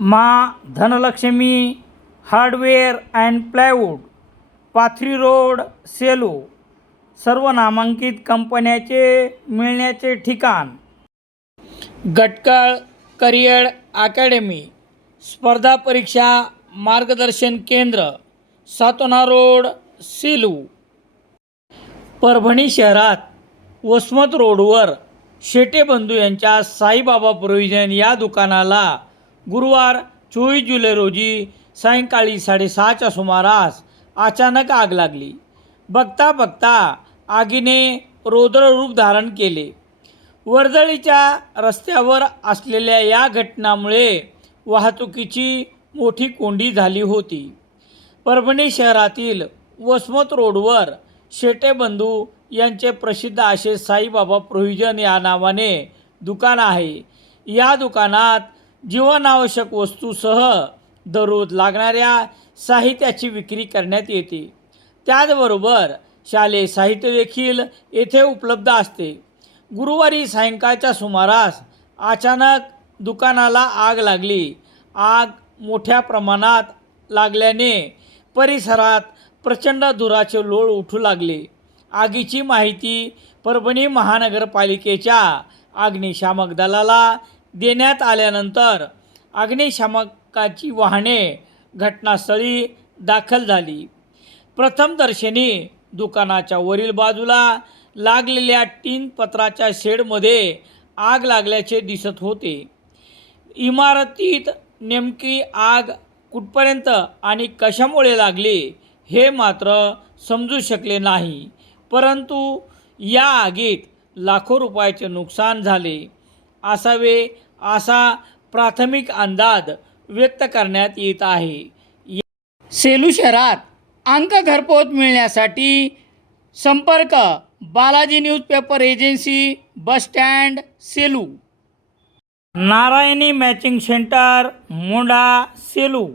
मा Dhanlaxmi hardware and plywood Pathri road Selu सर्व नामांकित कंपन्याचे मिळण्याचे ठिकाण. गटकळ करिअर अकॅडमी स्पर्धा परीक्षा मार्गदर्शन केंद्र सातोना रोड सेलू. परभणी शहरात वसमत रोडवर शेटे बंधू यांच्या साईबाबा प्रोव्हिजन या दुकानाला गुरुवार चोवीस जुलै रोजी सायंकाळी साडेसहाच्या सुमारास अचानक आग लागली. बघता बघता आगीने रौद्र रूप धारण केले. वर्दळीच्या रस्त्यावर असलेल्या या घटनामुळे वाहतुकीची मोठी कोंडी झाली होती. परभणी शहरातील वसमत रोडवर शेटेबंधू यांचे प्रसिद्ध असे साईबाबा प्रोव्हिजन या नावाने दुकान आहे. या दुकानात जीवनावश्यक वस्तूसह दररोज लागणाऱ्या साहित्याची विक्री करण्यात येते. त्याचबरोबर शालेय साहित्य देखील येथे उपलब्ध असते. गुरुवारी सायंकाळच्या सुमारास अचानक दुकानाला आग लागली. आग मोठ्या प्रमाणात लागल्याने परिसरात प्रचंड धुराचे लोळ उठू लागले. आगीची माहिती परभणी महानगरपालिकेच्या अग्निशामक दलाला देण्यात आल्यानंतर अग्निशामकाची वाहने घटनास्थळी दाखल झाली. प्रथमदर्शनी दुकानाच्या वरील बाजूला लागलेल्या टीन पत्राच्या शेडमध्ये आग लागल्याचे दिसत होते. इमारतीत नेमकी आग कुठपर्यंत आणि कशामुळे लागली हे मात्र समजू शकले नाही परंतु या आगीत लाखो रुपयाचे नुकसान झाले. असावे असा प्राथमिक अंदाज व्यक्त करण्यात येत आहे. सेलू शहरात अंक घरपोच मिळण्यासाठी संपर्क Balaji newspaper agency bus stand Selu. Narayani matching centre Mondha Selu.